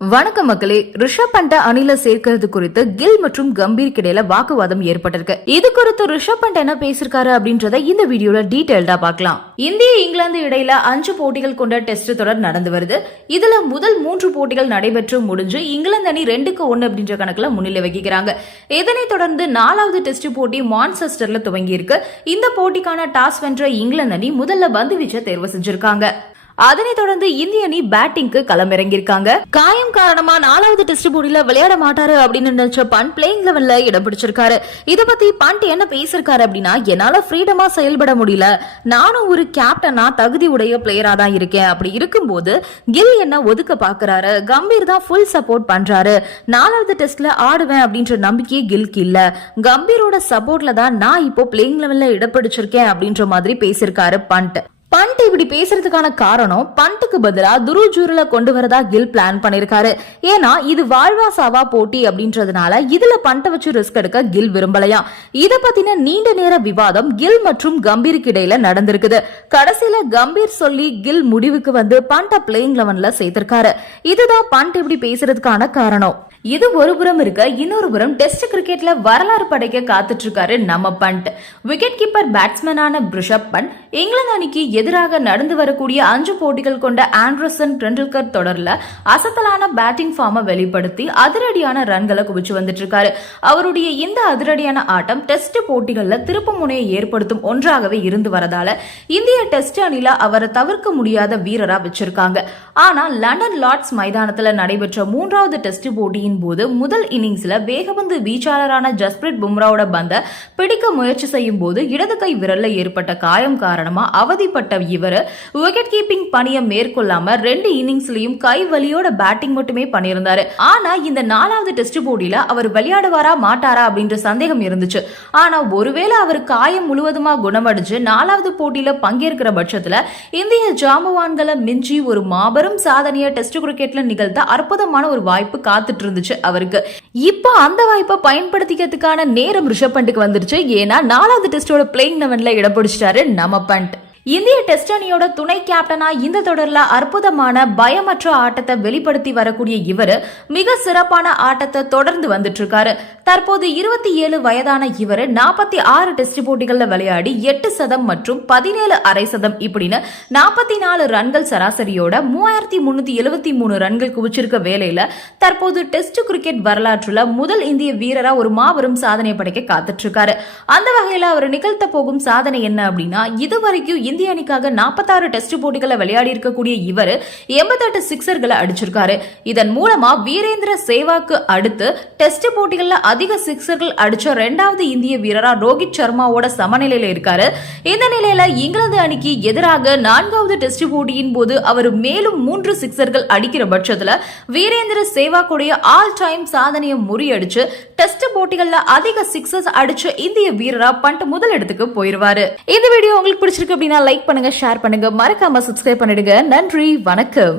வணக்கம் மக்களே ரிஷப் பண்ட அணில சேர்க்கிறது குறித்து கில் மற்றும் கம்பீர் கிடையில வாக்குவாதம் ஏற்பட்டிருக்கு. இது குறித்து ரிஷப் பண்ட் என்ன பேசிருக்காரு அப்படின்றத இந்த வீடியோல டீடைல்டா பார்க்கலாம். இந்திய இங்கிலாந்து இடையில அஞ்சு போட்டிகள் கொண்ட டெஸ்ட் தொடர் நடந்து வருது. இதுல முதல் மூன்று போட்டிகள் நடைபெற்று முடிஞ்சு இங்கிலாந்து அணி ரெண்டுக்கு ஒன்னு அப்படின்ற கணக்குல முன்னிலை வகிக்கிறாங்க. இதனைத் தொடர்ந்து நாலாவது டெஸ்ட் போட்டி மான்செஸ்டர்ல துவங்கி இருக்கு இந்த போட்டிக்கான டாஸ் வென்ற இங்கிலாந்து அணி முதல்ல பந்து வீச்ச தேர்வு செஞ்சிருக்காங்க. அதனைத் தொடர்ந்து இந்திய அணி பேட்டிங்க்கு களமிறங்கியிருக்காங்க. காயம் காரணமா நாலாவது டெஸ்ட் போட்டியில விளையாட மாட்டாரு அப்படின்னு நினைச்ச பண்ட் பிளேயிங் லெவல்ல இடம் பிடிச்சிருக்காரு. இத பத்தி பண்ட் என்ன பேசிருக்காரு அப்படின்னா என்னால ஃப்ரீடமா செயல்பட முடியல. நானும் ஒரு கேப்டனா தகுதி உடைய பிளேயரா தான் இருக்கேன். அப்படி இருக்கும்போது கில் என்ன ஒதுக்க பாக்குறாரு. கம்பீர் தான் ஃபுல் சப்போர்ட் பண்றாரு. நாலாவது டெஸ்ட்ல ஆடுவேன் அப்படின்ற நம்பிக்கையே கில்க்கு இல்ல. கம்பீரோட சப்போர்ட்ல தான் நான் இப்போ பிளேயிங் லெவல்ல இடம் பிடிச்சிருக்கேன் அப்படின்ற மாதிரி பேசியிருக்காரு பண்ட். பண்ட் இப்படி பேசுறதுக்கான காரணம் பண்ட்டுக்கு பதிலா துரு ஜூரில கொண்டு வரதா கில் பிளான் பண்ணிருக்காரு. ஏன்னா இது வாழ்வா சாவா போட்டி அப்படின்றதுனால இதுல பண்ட்டை வச்சு ரிஸ்க் எடுக்க கில் விரும்பலையா? இத பத்தின நீண்ட நேர விவாதம் கில் மற்றும் கம்பீருக்கு இடையில நடந்திருக்குது. கடைசியில கம்பீர் சொல்லி கில் முடிவுக்கு வந்து பண்ட பிளேயிங் லெவன்ல சேர்த்திருக்காரு. இதுதான் பண்ட் இப்படி பேசுறதுக்கான காரணம். இது ஒரு புறம் இருக்க இன்னொரு புறம் டெஸ்ட் கிரிக்கெட்ல வரலாறு படைக்க காத்துட்டு இருக்காரு நம்ம பண்ட். விக்கெட் கீப்பர் பேட்ஸ்மேனான ரிஷப் பண்ட் இங்கிலாந்து அணிக்கு எதிராக நடந்து வரக்கூடிய அஞ்சு போட்டிகள் கொண்ட ஆண்ட்ரசன் டெண்டுல்கர் தொடர்ல அசத்தலான பேட்டிங் ஃபார்மை வெளிப்படுத்தி அதிரடியான ரன்களை குவிச்சு வந்துட்டு இருக்காரு அவருடைய இந்த அதிரடியான ஆட்டம் டெஸ்ட் போட்டிகள்ல திருப்பு முனையை ஏற்படுத்தும் ஒன்றாகவே இருந்து வரதால இந்திய டெஸ்ட் அணில அவரை தவிர்க்க முடியாத வீரரா வச்சிருக்காங்க. ஆனா லண்டன் லார்ட்ஸ் மைதானத்துல நடைபெற்ற மூன்றாவது டெஸ்ட் போட்டியின் போது முதல் இன்னிங்ஸ்ல வேகபந்து வீச்சாளரான ஜஸ்பிரிட் பும்ராவோட பந்த பிடிக்க முயற்சி செய்யும் போது இடது கை விரல்ல ஏற்பட்ட காயம் காரணமா அவதிப்பட்ட இவர் விக்கெட் கீப்பிங் பணியை மேற்கொள்ளாம ரெண்டு இன்னிங்ஸ்லயும் கை வலியோட பேட்டிங் மட்டுமே பண்ணியிருந்தாரு. ஆனா இந்த நாலாவது டெஸ்ட் போட்டியில அவர் விளையாடுவாரா மாட்டாரா அப்படின்ற சந்தேகம் இருந்துச்சு. ஆனா ஒருவேளை அவர் காயம் முழுவதுமா குணமடைஞ்சு நாலாவது போட்டியில பங்கேற்கிற பட்சத்துல இந்திய ஜாம்பவான்களை மிஞ்சி ஒரு மாபெரும் சாதனையை டெஸ்ட் கிரிக்கெட்ல நிகழ்த்த அற்புதமான ஒரு வாய்ப்பு காத்துட்டு இருந்துச்சு. அவருக்கு. இப்போ அந்த வாய்ப்பை பயன்படுத்திக்கிறதுக்கான நேரம் ரிஷப் பண்ட்டுக்கு வந்துருச்சு. ஏன்னா நாலாவது டெஸ்டோட பிளேயிங் லெவன்ல இடம் பிடிச்சிட்டாரு நம்ம பண்ட். இந்திய டெஸ்ட் அணியோட துணை கேப்டனா இந்த தொடர்ல அற்புதமான பயமற்ற ஆட்டத்தை வெளிப்படுத்தி வரக்கூடிய இவர் மிக சிறப்பான ஆட்டத்தை தொடர்ந்து வந்துட்டு இருக்காரு தற்போது இருபத்தி ஏழு வயதான இவர் நாற்பத்தி ஆறு டெஸ்ட் போட்டிகள்ல விளையாடி எட்டு சதம் மற்றும் பதினேழு அரை சதம் இப்படின்னு நாற்பத்தி நாலு ரன்கள் சராசரியோட மூவாயிரத்தி முன்னூத்தி எழுபத்தி மூணு ரன்கள் குவிச்சிருக்க வேலையில தற்போது டெஸ்ட் கிரிக்கெட் வரலாற்றுல முதல் இந்திய வீரரா ஒரு மாபெரும் சாதனை படைக்க காத்துட்டு இருக்காரு அந்த வகையில அவர் நிகழ்த்த போகும் சாதனை என்ன அப்படின்னா இதுவரைக்கும் இந்திய அணிக்காக நாற்பத்தாறு டெஸ்ட் போட்டிகளை விளையாடி இருக்கக்கூடிய இவர் எண்பத்தெட்டு சிக்ஸர்களை அடிச்சிருக்காரு. இதன் மூலமா வீரேந்திர சேவாக்கு அடுத்து டெஸ்ட் போட்டிகளில் அதிக சிக்ஸர்கள் அடிச்ச ரெண்டாவது இந்திய வீரரா ரோஹித் சர்மாவோட சமநிலையில இருக்காரு. இந்த நிலையில இங்கிலாந்து அணிக்கு எதிராக நான்காவது டெஸ்ட் போட்டியின் போது அவர் மேலும் மூன்று சிக்ஸர்கள் அடிக்கிற பட்சத்துல வீரேந்திர சேவாக்குடைய ஆல் டைம் சாதனையை முறியடிச்சு டெஸ்ட் போட்டிகள்ல அதிக சிக்ஸஸ் அடிச்ச இந்திய வீரரா பண்ட் முதல் இடத்துக்கு போயிருவாரு. இந்த வீடியோ உங்களுக்கு பிடிச்சிருக்கு அப்படின்னா லைக் பண்ணுங்க ஷேர் பண்ணுங்க. மறக்காம சப்ஸ்கிரைப் பண்ணிடுங்க. நன்றி வணக்கம்.